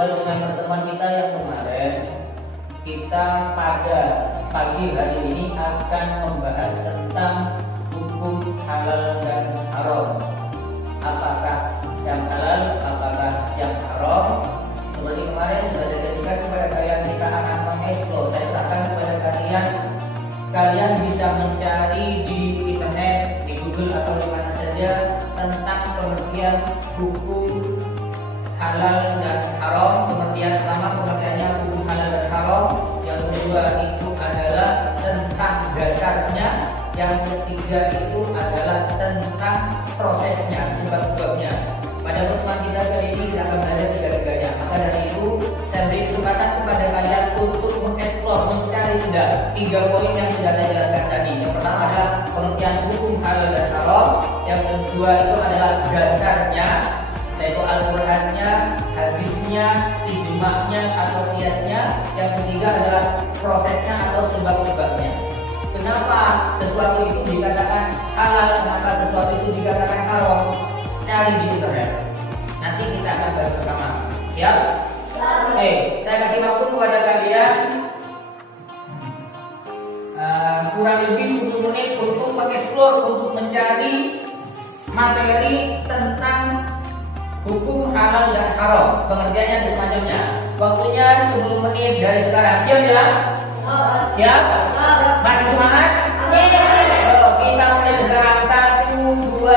sesuai dengan pertemuan kita yang kemarin, kita pada pagi hari ini akan membahas tentang hukum halal dan haram. Apakah yang halal, apakah yang haram? Seperti kemarin sudah saya janjikan kepada kalian, kita akan mengeksplor. Saya serahkan kepada kalian, kalian bisa mencari di internet, di Google atau di mana saja tentang pengertian hukum halal dan haram. Pengertian pertama, pengertiannya hukum halal dan haram. Yang kedua itu adalah tentang dasarnya. Yang ketiga itu adalah tentang prosesnya, sebab-sebabnya. Pada pertemuan kita kali ini kita akan belajar tiga-tiganya. Maka dari itu saya beri kesempatan kepada kalian untuk mengeksplor, mencari sudah 3 poin yang sudah saya jelaskan tadi. Yang pertama adalah pengertian hukum halal dan haram. Yang kedua itu adalah dasarnya, yaitu Al-Qur'annya, hadisnya, ijma'nya atau qiyasnya. Yang ketiga adalah prosesnya atau sebab-sebabnya. Kenapa sesuatu itu dikatakan halal, kenapa sesuatu itu dikatakan haram? Cari di internet. Nanti kita akan bahas bersama. Siap? Oke, saya kasih waktu kepada kalian kurang lebih 10 menit untuk mengeksplor, untuk mencari materi tentang hukum halal dan haram, pengertiannya dan semacamnya. Waktunya 10 menit dari sekarang. Siap ya? Siap? Masih semangat? Kita mulai sekarang. 1, 2,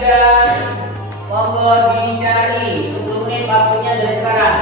3. Monggo dicari. 10 menit waktunya dari sekarang.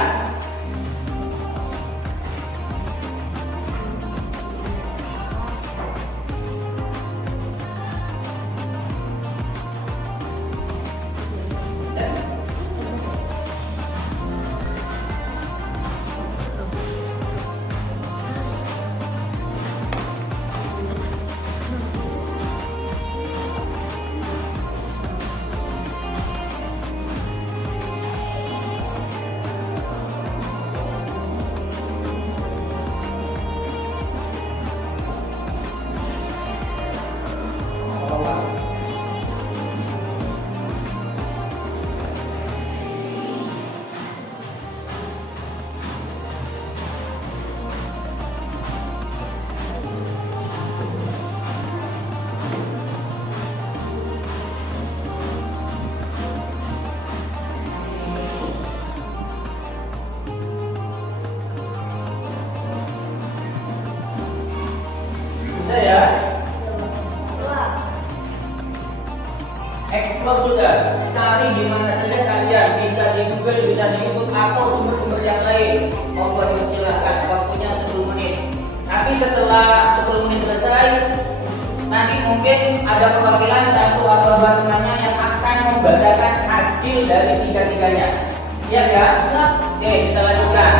Explore sudah, cari di mana saja kalian, bisa di Google, bisa di YouTube atau sumber-sumber yang lain. Monggo dipersilakan. mungkin ada perwakilan satu atau dua temannya yang akan membacakan hasil dari tiga-tiganya. Siap ya? Siap. Oke, kita lanjutkan.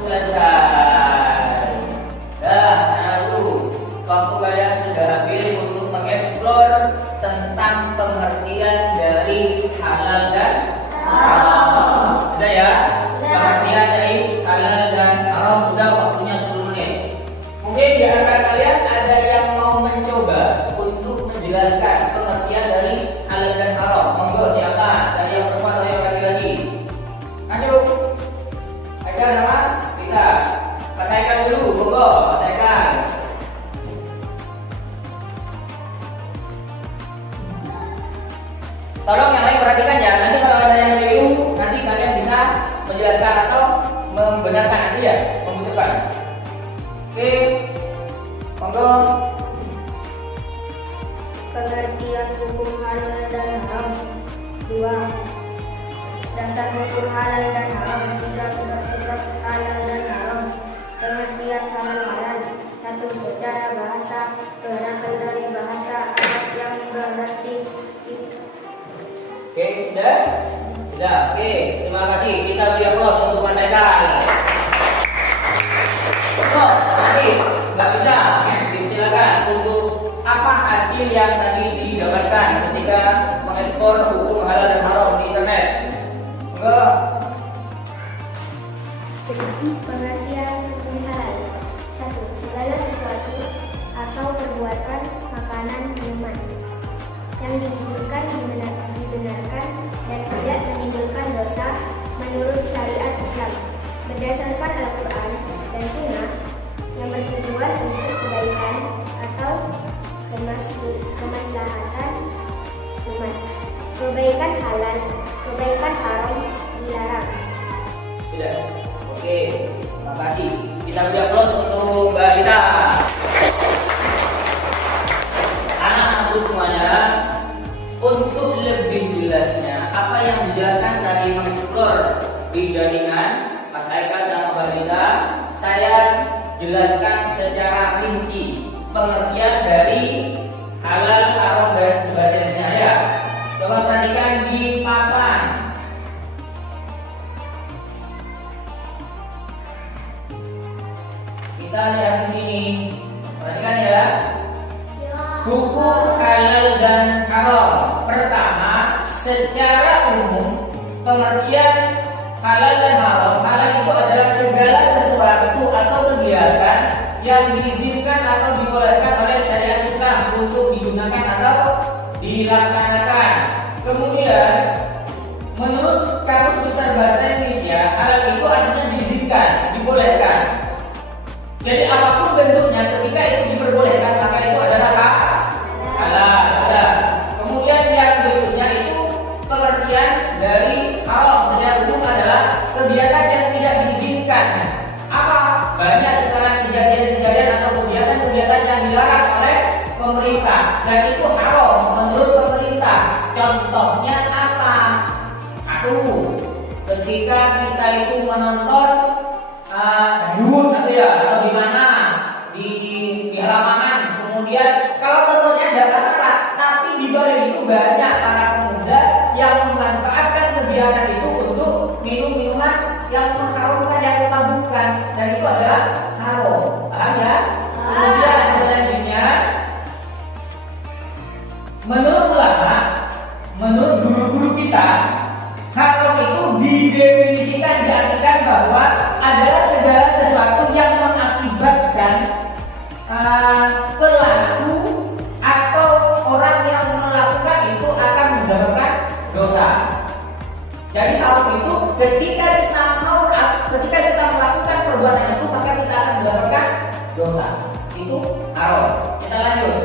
Selesai. Dah, waktu kalian sudah habis untuk mengeksplor tentang pengertian dari halal dan haram. Sudah ya? Pengertian dari halal dan haram sudah, waktunya 10 menit. Mungkin di antara kalian ada yang mau mencoba untuk menjelaskan pengertian dari halal dan haram. Monggo, siapa? Dari yang perempuan atau yang laki-laki? Ayo. Ada nama? Kita. Mas Haikal dulu, monggo, Mas Haikal. Tolong yang lain perhatikan ya. Nanti kalau ada yang keliru, nanti kalian bisa menjelaskan atau membenarkan nanti ya, membutuhkan. Oke, monggo. Pengertian hukum halal dan haram. 2. Dasar hukum halal dan haram. 3. Sebab-sebab halal dan haram. Pengertian halal. 1. Secara bahasa. Berasal dari bahasa Arab yang berarti. Oke, sudah? Sudah, oke. Terima kasih. Kita beri aplaus untuk Mas Haikal. Oh, masih Mbak Bida, silakan untuk apa hasil yang tadi didapatkan ketika mengeksplor hukum halal dan haram di internet? Enggak. Pengertian hukum halal. 1. Segala sesuatu atau perbuatan makanan minuman yang diizinkan, dibenarkan dan tidak menimbulkan dosa menurut syariat Islam berdasarkan Al-Quran dan Sunnah yang bertujuan untuk kebaikan atau kemaslahatan umat. Kebaikan halal, kebaikan haram dilarang. Sudah. Oke, terima kasih. Kita beri aplaus untuk Mbak Lita. Anak-anakku semuanya, untuk lebih jelasnya apa yang dijelaskan tadi mengeksplor di jaringan Mas Haikal sama Mbak Lita, saya jelaskan secara rinci pengertian dari halal, haram dan sebagainya ya. Coba perhatikan di papan. Kita lihat di sini. Perhatikan ya. Hukum halal dan haram. Pertama, secara umum pengertian halal dan haram. Halal itu adalah segala sesuatu atau kegiatan yang diizinkan atau dibolehkan oleh syariat Islam untuk digunakan atau dilaksanakan. Kemudian, menurut Kamus Besar Bahasa Indonesia, halal itu artinya diizinkan, dibolehkan. Jadi apapun bentuknya, ketika itu diperbolehkan, maka itu adalah halal. Kemudian yang berikutnya itu pengertian dari haram secara umum adalah kegiatan yang tidak diizinkan. Apa? Banyak sekarang kejadian-kejadian atau kegiatan-kegiatan yang dilarang oleh pemerintah dan itu haram menurut pemerintah. Contohnya apa? 1. Ketika kita itu menonton dangdut atau ya atau di mana di halaman, kemudian kalau tontonnya tidak masalah, tapi di balik itu banyak para pemuda yang memanfaatkan kegiatan itu untuk minum minuman yang mengharamkan, yang memabukkan, dan itu adalah menurut ulama, menurut guru-guru kita, haram itu didefinisikan, diartikan bahwa adalah segala sesuatu yang mengakibatkan pelaku atau orang yang melakukan itu akan mendapatkan dosa. Jadi haram itu ketika kita melakukan perbuatan itu maka kita akan mendapatkan dosa. Itu haram. Kita lanjut.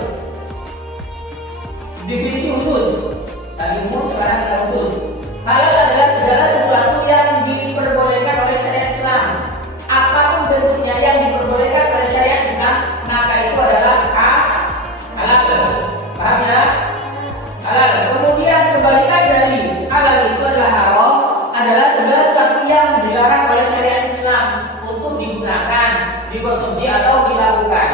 Definisi khusus. Tadi umum, sekarang kita khusus. Halal adalah segala sesuatu yang diperbolehkan oleh syariat Islam. Apapun bentuknya yang diperbolehkan oleh syariat Islam, maka itu adalah halal. Paham ya? Halal. Kemudian kebalikan dari halal itu adalah haram, adalah segala sesuatu yang dilarang oleh syariat Islam untuk digunakan, dikonsumsi atau dilakukan.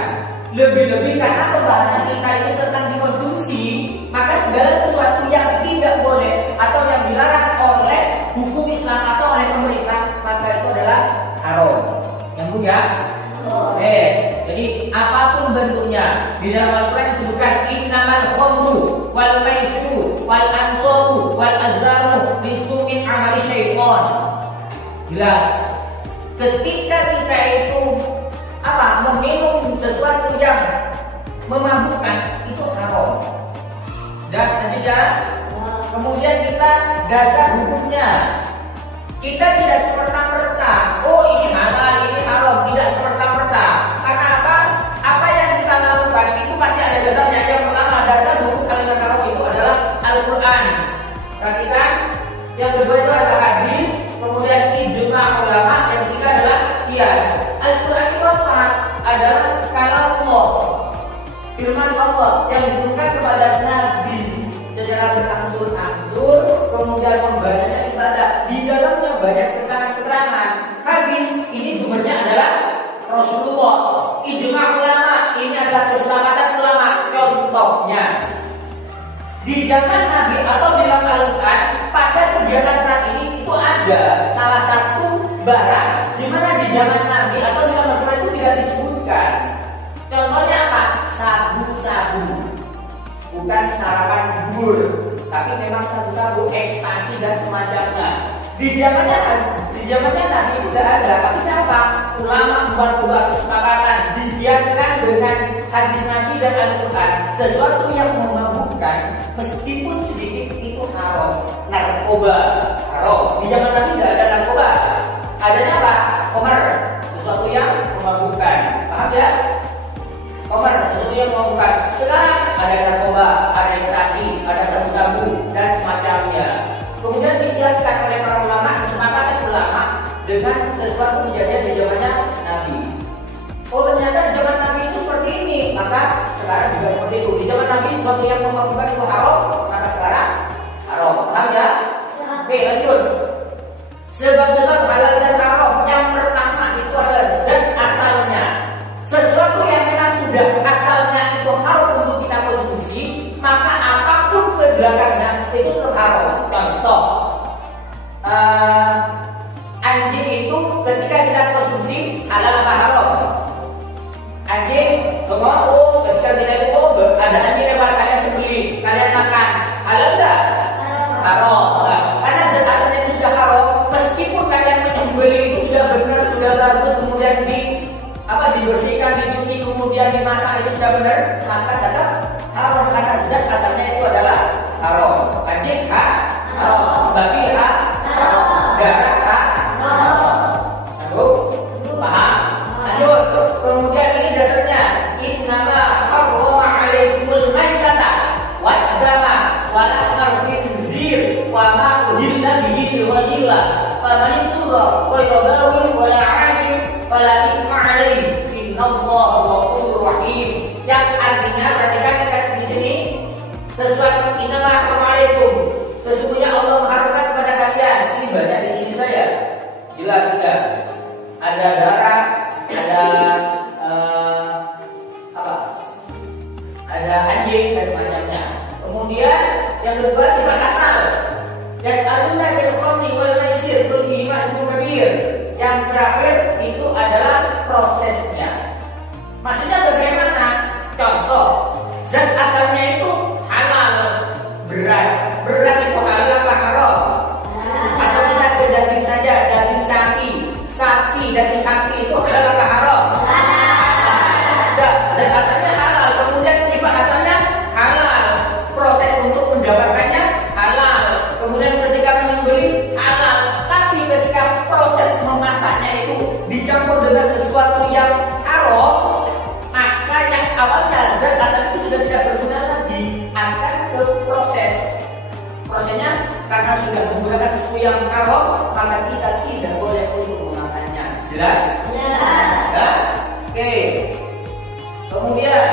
Lebih-lebih karena pembahasan kita ini tentang dikonsumsi, maka segala sesuatu yang tidak boleh atau yang dilarang oleh hukum Islam atau oleh pemerintah, maka itu adalah haram. Nyambung ya? Yes. Jadi apapun bentuknya, di dalam Al-Quran disebutkan innamal khamru wal maisiru wal ansabu wal azlamu rizqun amali syaitan. Jelas. Ketika kita itu meminum sesuatu yang memabukkan, itu haram. Dan selanjutnya, kemudian kita dasar hukumnya, kita tidak serta-merta, oh ini halal, ini haram, tidak serta-merta. Karena apa? Apa yang kita lakukan itu pasti ada dasarnya. Yang pertama, dasar hukum halal dan haram itu adalah Al-Quran. Perhatikan. Yang kedua itu adalah hadis, kemudian ijma ulama, yang ketiga adalah qiyas. Al-Quran itu apa? Adalah kalam Allah, firman Allah yang diturunkan kepada Nabi secara berangsur-angsur, kemudian membacanya ibadah. Di dalamnya banyak keterangan-keterangan. Hadis ini sumbernya adalah Rasulullah. Ijma ulama ini adalah kesepakatan ulama. Contohnya di zaman Nabi atau di dalam Al-Quran, pada kegiatan saat ini itu ada salah satu barang di mana di zaman Nabi atau di dalam Al-Quran itu tidak disebutkan. Contohnya apa? Sabu-sabu. Bukan sarapan bubur, tapi memang sabu-sabu, ekstasi dan semacamnya. Di zamannya Nabi itu tidak ada. Maksudnya apa? Ulama membuat sebuah kesepakatan, dibiasakan dengan hadis Nabi dan Al-Quran. Sesuatu yang memabukkan, meskipun sedikit, itu haram. Narkoba haram. Di zaman Nabi tidak ada narkoba. Adanya apa? Khamar, sesuatu yang memabukkan. Paham ya? Khamar, sesuatu yang memabukkan. Sekarang ada narkoba, ada ekstasi, ada sabu-sabu dan semacamnya. Kemudian dijelaskan oleh para ulama, kesepakatan ulama dengan sesuatu kejadian di zamannya Nabi. Oh, ternyata di zaman Nabi itu seperti ini, maka sekarang juga seperti itu. Di zaman Nabi sesuatu yang memabukkan itu haram, maka sekarang haram. Paham ya? Oke, lanjut. Sebab-sebab halal dan haram. Yang pertama itu adalah zat asalnya. Sesuatu yang memang sudah asalnya itu haram untuk kita konsumsi, maka apapun ke belakangnya itu terharam. Contoh, anjing itu ketika kita konsumsi halal apa haram? Anjing, semua ketika kita itu ada anjing yang kalian sembelih, kalian makan, halal enggak? Haram. Karena zat asalnya itu sudah haram, meskipun kalian menyembelih itu sudah benar, sudah bagus, kemudian dibersihkan, dicuci, kemudian dimasak, itu sudah benar, maka tetap haram karena zat asalnya itu adalah haram. Anjing haram, babi haram, darah haram. Aduh, paham? Lanjut. Kemudian ini dasarnya, innama harrama 'alaikumul maitata wad dama wa lahmal khinzir wa ma uhilla bihi lighairillah faman ittaba ghayra baghin wa la 'adin fala ithma 'alaihi innallaha ghafurur rahim. Yang artinya, perhatikan di sini, sesuatu innama harrama 'alaikum, sesungguhnya Allah mengharamkan kepada kalian. Ini banyak di sini juga ya. Jelas sudah. Ada darah, ada ada anjing dan semacamnya. Kemudian yang kedua sifat asal. Yas'aluna bil khamri wal maisir qul bihima ismun kabir. Yang terakhir itu adalah prosesnya. Maksudnya bagaimana? Contoh, zat asalnya itu halal, beras itu halal apa haram? Atau kita ke daging saja, daging sapi, daging sapi itu halal apa haram? Zat asalnya halal, kemudian sifat asalnya halal, proses untuk mendapatkannya halal, kemudian ketika menyembelih halal, tapi ketika proses memasaknya itu dicampur dengan sesuatu yang haram, maka yang awalnya zat asal itu sudah tidak berguna lagi, akan ke prosesnya karena sudah menggunakan sesuatu yang haram, maka kita tidak boleh untuk memakannya. Jelas? Ya? Oke. Kemudian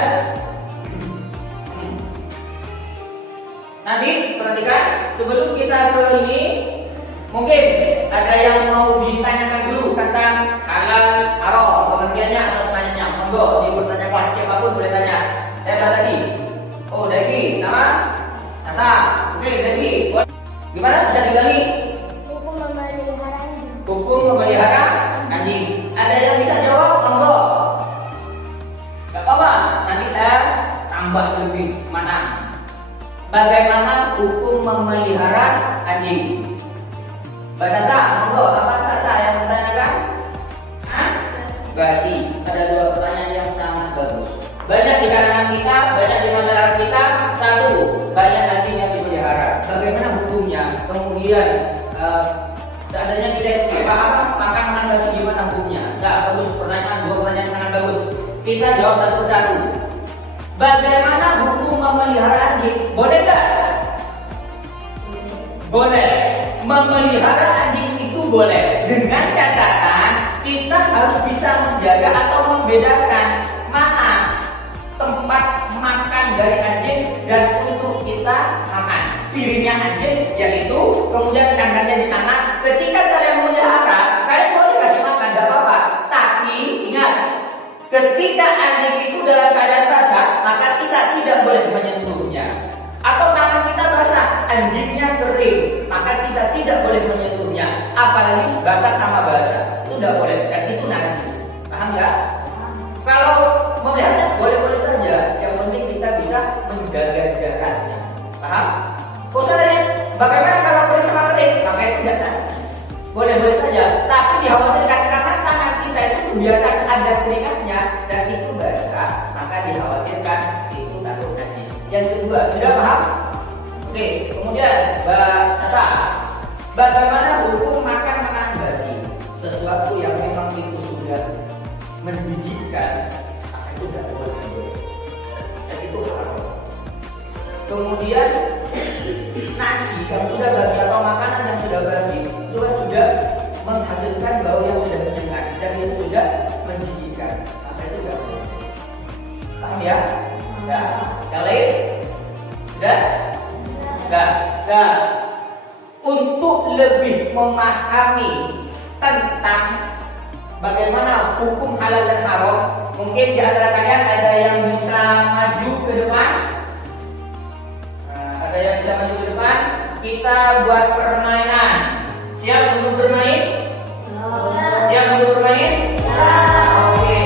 nanti perhatikan sebelum kita ke ini, mungkin ada yang mau ditanyakan dulu tentang halal haram pengertiannya atau selanjutnya. Monggo dipertanyakan, siapapun boleh tanya. Saya batasi. Oh, Dagi sama Nasa. Oke, Dagi. Gimana bisa diulangi? Hukum memelihara anjing. Hukum memelihara anjing. Ada yang bisa jawab? Monggo. Gak apa-apa, nanti saya tambah lebih mana. Bagaimana hukum memelihara anjing? Mbak Sasa, monggo. Apa Sasa yang bertanyakan? Basi. Ada dua pertanyaan yang sangat bagus. Banyak di kalangan kita, banyak di masyarakat kita. Satu, banyak anjing yang dipelihara. Bagaimana hukumnya? Kemudian seandainya kita itu paham, makan basi gimana hukumnya? Enggak bagus. Dua pertanyaan sangat bagus. Kita jawab satu persatu. Bagaimana hukum memelihara anjing? Boleh nggak? Boleh. Memelihara anjing itu boleh. Dengan catatan kita harus bisa menjaga atau membedakan mana tempat makan dari anjing dan untuk kita makan. Piringnya anjing yaitu, kemudian kandangnya di sana. Ketika kalian memelihara, kalian boleh kasih makan, tidak apa-apa. Tapi ingat, ketika anjing itu dalam keadaan basah, maka kita tidak boleh menyentuhnya. Atau tangan kita basah, anjingnya kering, maka kita tidak boleh menyentuhnya. Apalagi basah sama basah, itu tidak boleh, dan itu najis. Paham nggak? Kalau memelihara boleh-boleh saja, yang penting kita bisa menjaga jaraknya. Paham? Usahanya, bagaimana kalau kering sama kering? Maka itu tidak najis. Boleh-boleh saja, tapi dikhawatirkan karena tangan kita itu biasa ada keringatnya dan itu basah, maka dikhawatirkan itu takut najis. Yang kedua, sudah paham? Oke, kemudian Mbak Sasa, bagaimana hukum makan makanan basi? Sesuatu yang memang itu sudah menjijikkan, maka itu tidak boleh, dan itu haram. Kemudian nasi yang sudah basi atau makanan yang sudah basi itu kan sudah menghasilkan bau yang sudah menyengat dan itu sudah menjijikkan, maka itu tidak boleh. Paham ya? Ya. Yang lain? Sudah? Sudah. Untuk lebih memahami tentang bagaimana hukum halal dan haram, mungkin di antara kalian ada yang bisa maju ke depan. Ada yang bisa maju ke depan. Kita buat permainan. Siap untuk bermain? Siap untuk bermain? Oke.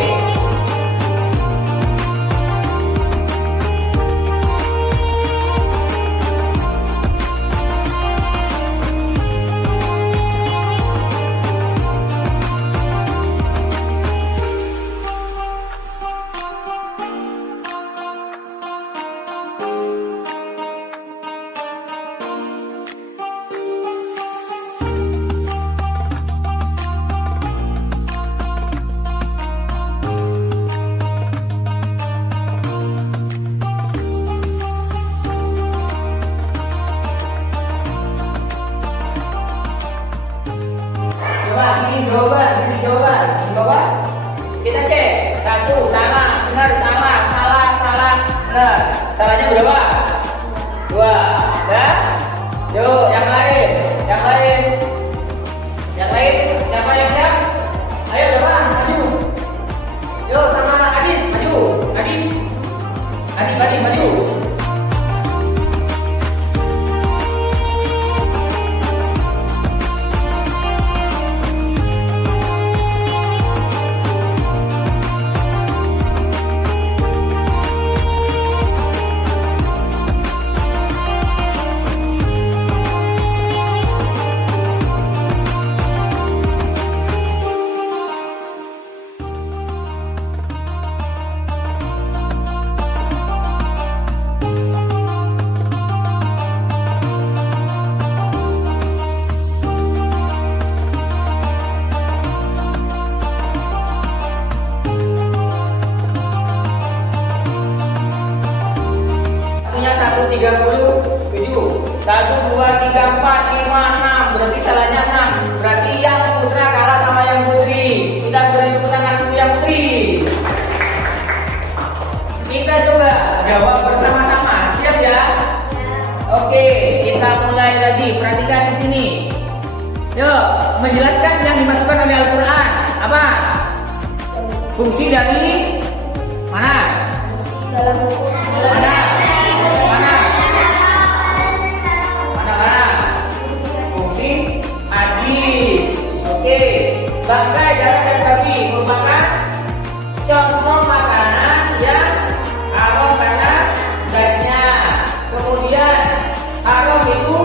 Ini jawaban. Kita cek. Satu, salah, benar, salah, benar. Salahnya berapa? 2. Dah? Yuk, yang lain. Siapa yang siap? Ayo depan, maju. Yuk sama Adit, maju. Adit, maju. 7. 1, 2, 3, 4, 5, 6. Berarti salahnya 6. Berarti yang putra kalah sama yang putri. Kita beri tepuk tangan untuk yang putri. Kita coba jawab bersama-sama. Siap ya? Oke, kita mulai lagi. Perhatikan di sini. Yuk, menjelaskan yang dimasukkan oleh Al-Quran. Apa? Fungsi dari mana? Dalam hukum Mana? Mana? Mana? Fungsi hadis. Oke. Bangkai, darah dan babi merupakan contoh makanan yang haram karena zatnya. Kemudian haram itu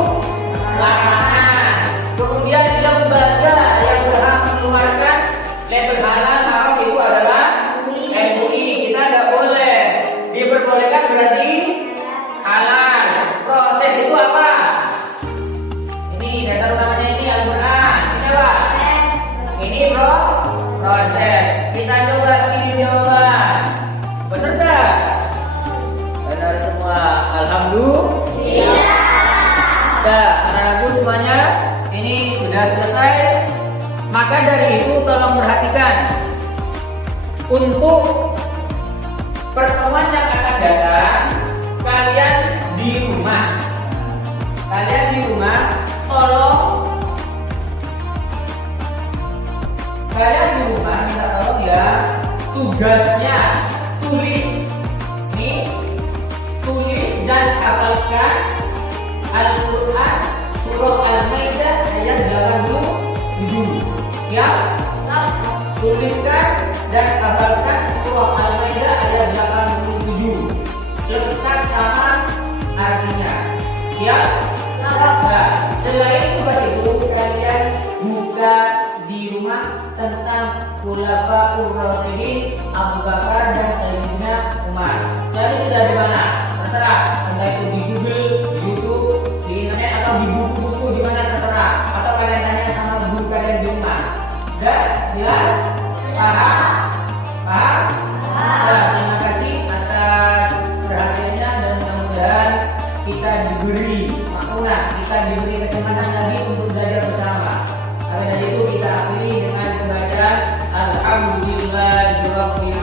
larangan. Kemudian juga lembaga yang berhak mengeluarkan label halal haram itu adalah MUI. Kita tidak boleh. Diperbolehkan berarti halal. Proses itu apa? Ini dasar utamanya ini Al-Quran. Ini apa? Ini proses. Kita coba ini jawaban. Benar tak? Benar semua. Alhamdulillah. Nah, anak-anakku semuanya ini sudah selesai. Maka dari itu tolong perhatikan untuk pertemuan yang akan datang, kalian di rumah tolong minta tolong ya, tugasnya tulis dan hafalkan Al-Quran surah Al-Maidah ayat 87. Siap? Tuliskan dan hafalkan surah Al-Maidah ayat 87 lengkap sama artinya. Siap? Nah, selain tugas itu kalian buka di rumah tentang Khulafaur Rasyidin Abu Bakar dan Sayyidina Umar. Jadi sudah di mana? Terserah, entah itu di Google, di YouTube, di internet atau di buku-buku di mana terserah. Atau kalian tanya sama guru kalian di rumah. Dan jelas? Paham? Nah, terima kasih atas perhatiannya dan mudah-mudahan kita diberi maklumat, kita diberi kesempatan lagi untuk belajar bersama. Maka dari itu kita akhiri dengan pembacaan Alhamdulillahirabbil